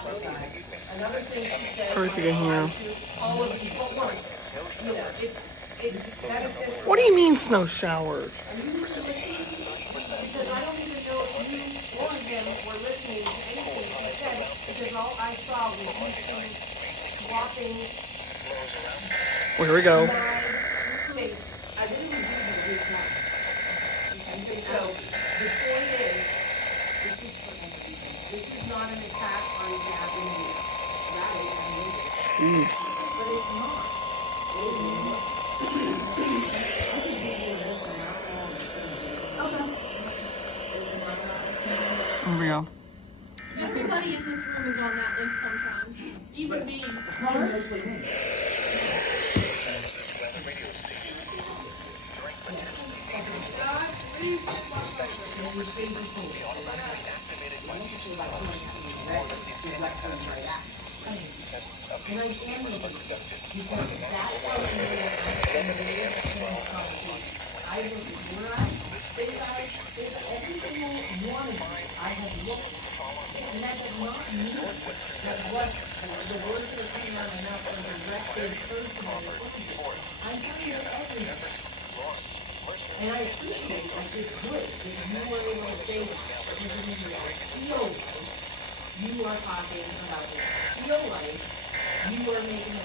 topic, guys. Another thing she says Sorry to get might here. apply to all of you, but look, you know, it's beneficial. What do you mean snow showers? Are you even listening? Because I don't even know if you or him were listening to anything she said, because all I saw was you two swapping Well, here we go. mad faces. I literally read you your time. So the point is, this is for everybody. This is not an attack on Gavin Newsom. That is amazing. But it's not. It is amazing. Okay. Here we go. Everybody in this room is on that list sometimes. Even me. Probably mostly me. God, please. And I am with you, because that's how we know I'm engaged in this conversation. I look at your eyes, his, every single one of you, I have looked at. And that does not mean that what the words that are coming out of my mouth are directed personally towards you. I'm talking to everybody. And I appreciate, like, it's good that you were able to say that, because it means that I feel like you are talking about it. I feel like you are making a